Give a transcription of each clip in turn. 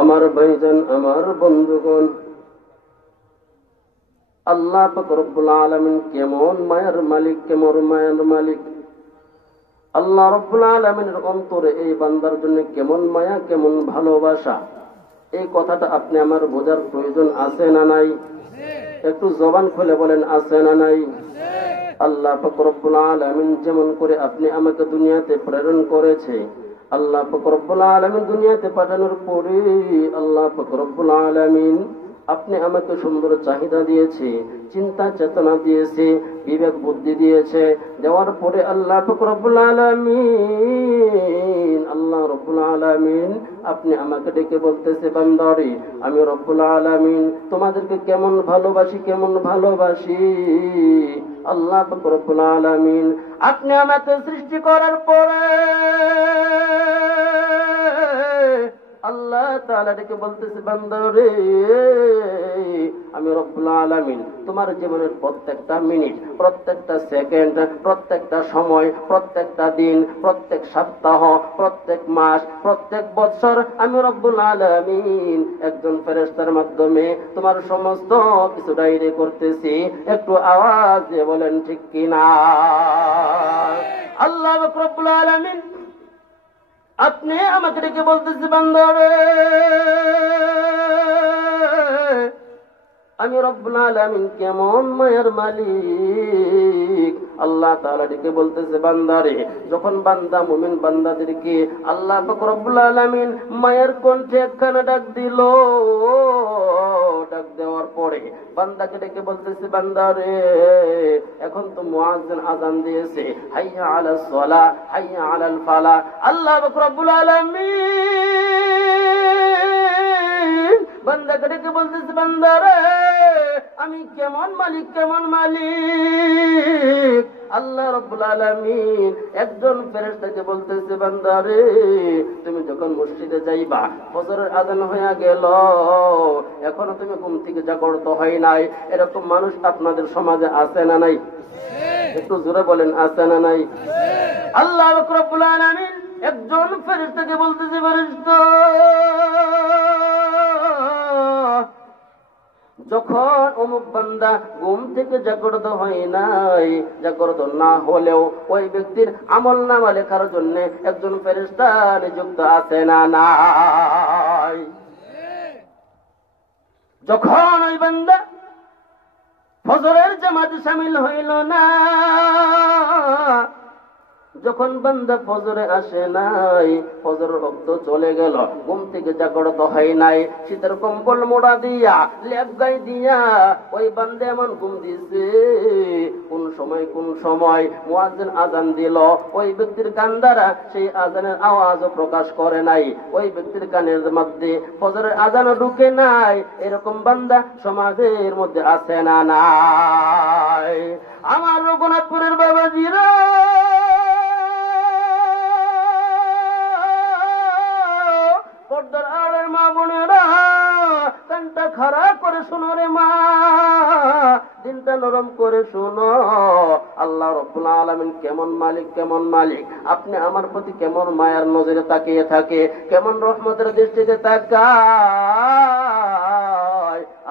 আমার ভাইজান, আমার বন্ধুগণ, আল্লাহ পাক রব্বুল আলামিন কেমন মায়ার মালিক, কেমন মায়ার মালিক। আল্লাহ রব্বুল আলামিনের অন্তরে এই বান্দার জন্য কেমন মায়া, কেমন ভালোবাসা, এই কথাটা আপনি আমার বোঝার প্রয়োজন আছে না নাই? একটু জবান খুলে বলেন, আছে না নাই? আল্লাহ পাক রব্বুল আলামিন যেমন করে আপনি আমাকে দুনিয়াতে প্রেরণ করেছে, আল্লাহ পাক রব্বুল আলামিন দুনিয়াতে পাঠানোর পরে আল্লাহ পাক রব্বুল আলামিন আপনি আমাকে সুন্দর চাহিদা দিয়েছে, চিন্তা চেতনা দিয়েছে, বিবেক বুদ্ধি দিয়েছে। দেওয়ার পরে আল্লাহ পাক রব্বুল আলামিন আপনি আমাকে ডেকে বলতেছে, বান্দারে আমি রব্বুল আলামিন তোমাদেরকে কেমন ভালোবাসি, কেমন ভালোবাসি। আল্লাহ পাক রব্বুল আলামিন আপনি আমাকে সৃষ্টি করার পরে আল্লাহ তাআলা ডেকে বলতেছে, বান্দারে আমি রব্বুল আলামিন তোমার জীবনের প্রত্যেকটা মিনিট, প্রত্যেকটা সেকেন্ড, প্রত্যেকটা সময়, প্রত্যেকটা দিন, প্রত্যেক সপ্তাহ, প্রত্যেক মাস, প্রত্যেক বছর আমি রব্বুল আলামিন একজন ফেরেশতার মাধ্যমে তোমার সমস্ত কিছু ডায়েরি করতেছি। একটু আওয়াজ দিয়ে বলেন ঠিক কিনা? আল্লাহ রব্বুল আলামিন আপনি আমাকে ডেকে বলতেছি, বান্দারে আমি রব্বুল আলামিন কেমন মায়ার মালিক। আল্লাহ তাআলা ডেকে বলতেছে, বান্দারে যখন বান্দা মুমিন বান্দাদেরকে আল্লাহ পাক রব্বুল আলামিন মায়ের কণ্ঠে একখানা ডাক দিল, ডাক দেওয়ার পরে বান্দাকে ডেকে বলতেছে, বান্দারে এখন তো মুয়াজ্জিন আযান দিয়েছে, হাইয়া আলাস সালাহ, হাইয়া আলাল ফালাহ। আল্লাহ পাক রব্বুল আলামিন বান্দাকে ডেকে বলতেছে, বান্দারে আমি কেমন মালিক, কেমন মালিক। আল্লাহ রাব্বুল আলামিন একজন ফেরেশতাকে বলতেছে, বান্দারে তুমি যখন মসজিদে যাইবা, ফজরের আযান হয়ে গেল, এখনো তুমি ঘুম থেকে জাগ্রত হয় নাই, এরকম মানুষ আপনাদের সমাজে আছে না নাই? একটু জোরে বলেন, আছে না নাই? আল্লাহ রাব্বুল আলামিন একজন ফেরেশতাকে বলতেছে, ফেরেশতা যখন অমুক বান্দা ঘুম থেকে জাগ্রত হয় নাই, জাগ্রত না হলেও ওই ব্যক্তির আমল নামা লেখার জন্য একজন ফেরেশতা নিযুক্ত আছে না নাই? যখন ওই বান্দা ফজরের জামাতে শামিল হইল না, যখন বান্দা ফজরে আসে নাই, ফজরের রক্ত চলে গেল, ঘুম থেকে জাগ্রত হয় নাই, শীতের কম্বল মোড়া দিয়া, লেপ গায়ে দিয়া ওই বান্দা এমন ঘুম দিছে, কোন সময় মুয়াজ্জিন আযান দিল, ওই ব্যক্তির কান দ্বারা সেই আযানের আওয়াজও প্রকাশ করে নাই, ওই ব্যক্তির কানের মধ্যে ফজরের আযানও ঢুকে নাই। এরকম বান্দা সমাজের মধ্যে আছে না নাই? আমার রঘুনাথপুরের বাবাজিরা, পর্দার আড়ার মা বোনেরা, কানটা খাড়া করে শোনো রে মা, দিনটা নরম করে শোনো। আল্লাহ রাব্বুল আলামিন কেমন মালিক, কেমন মালিক। আপনি আমার প্রতি কেমন মায়ার নজরে তাকিয়ে থাকে, কেমন রহমতের দৃষ্টিতে তাকায়।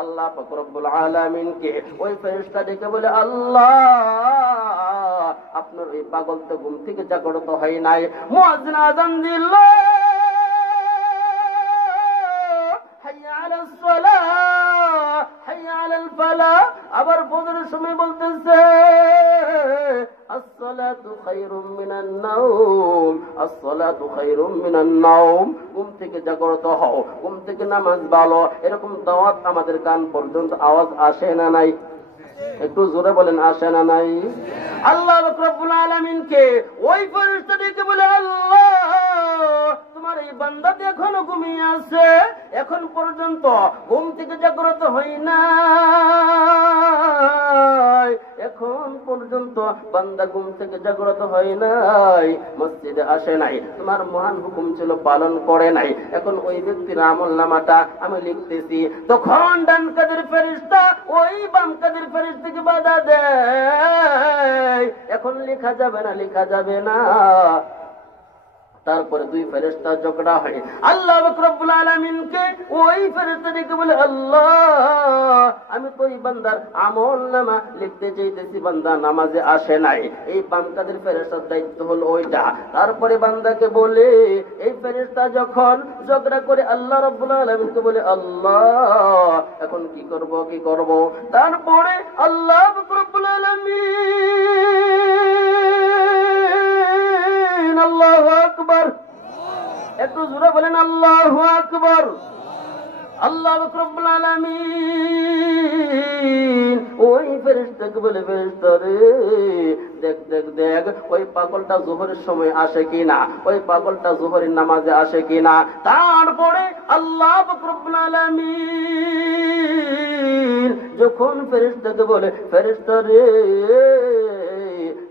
আল্লাহ পাক রব্বুল আলামিনকে ওই ফেরেশতা ডেকে বলে, আল্লাহ আপনার ওই পাগল তো ঘুম থেকে জাগ্রত হয় নাই, মুয়াজ্জিন আযান দিল, আবার ফজরের সময় বলতেছে, আসসালাতু খায়রুম মিনান নাওম, আসসালাতু খায়রুম মিনান নাওম। ঘুম থেকে জাগ্রত হও, ঘুম থেকে নামাজ ভালো। এরকম দাওয়াত আমাদের কান পর্যন্ত আওয়াজ আসে না নাই? একটু জোরে বলেন, আসে না নাই? আল্লাহ রাব্বুল আলামিনকে ওই ফেরেশতা ডেকে বলে, আল্লাহ তোমার এই বান্দাটি এখনো ঘুমিয়ে আছে, এখন পর্যন্ত ঘুম থেকে জাগ্রত হয় না, এখন পর্যন্ত বান্দা ঘুম থেকে জাগ্রত হয় নাই, মসজিদে আসে নাই, তোমার মহান হুকুম ছিল পালন করে নাই, এখন ওই ব্যক্তির আমল নামাটা আমি লিখতেছি। তখন ডান কাদের ফেরেশতা ওই বাম কাদের ফেরেশতাকে বাধা দেয়, এখন লেখা যাবে না, লেখা যাবে না। তারপরে দুই ফেরেশতা ঝগড়া হয়। আল্লাহ রাব্বুল আলামিনকে ওই ফেরেশতাকে বলে, আল্লাহ আমি তো এই বান্দার আমল নামা লিখতে চাইতেছি, বান্দা নামাজে আসে নাই। এই বাম কাদের ফেরেশতার দায়িত্ব হলো ওইটা। তারপরে বান্দাকে বলে, এই ফেরেশতা যখন ঝগড়া করে আল্লাহ রাব্বুল আলামিনকে বলে, আল্লাহ এখন কি করব কি করব। তারপরে আল্লাহ রাব্বুল আলামিন, আল্লাহু আকবার, একটু জোরে বলেন আল্লাহু আকবার। আল্লাহ রাব্বুল আলামিন ওই ফেরেশতাকে বলে, ফেরেশতা রে দেখ দেখ দেখ ওই পাগলটা যোহরের সময় আসে কিনা, ওই পাগলটা যোহরের নামাজে আসে কিনা। তারপরে আল্লাহ রাব্বুল আলামিন যখন ফেরেশতাকে বলে, ফেরেশতা রে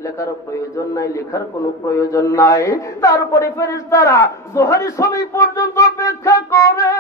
লেখার প্রয়োজন নাই, লেখার কোনো প্রয়োজন নাই। তারপরে ফেরেশতারা যোহরের সময় পর্যন্ত অপেক্ষা করে।